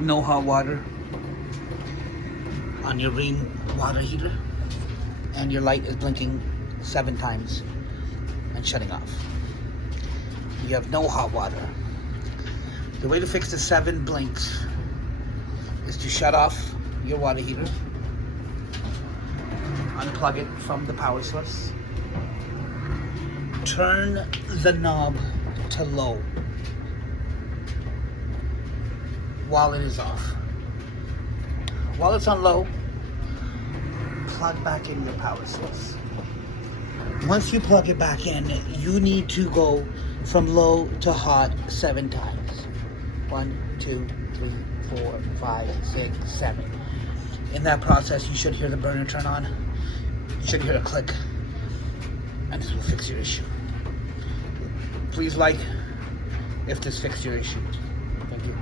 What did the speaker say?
No hot water on your Rheem water heater, and your light is blinking 7 times and shutting off. You have no hot water. The way to fix the 7 blinks is to shut off your water heater, unplug it from the power source, turn the knob to low while it is off. While it's on low, plug back in your power source. Once you plug it back in, you need to go from low to hot 7 times. 1, 2, 3, 4, 5, 6, 7. In that process, you should hear the burner turn on. You should hear a click, and this will fix your issue. Please like if this fixed your issue. Thank you.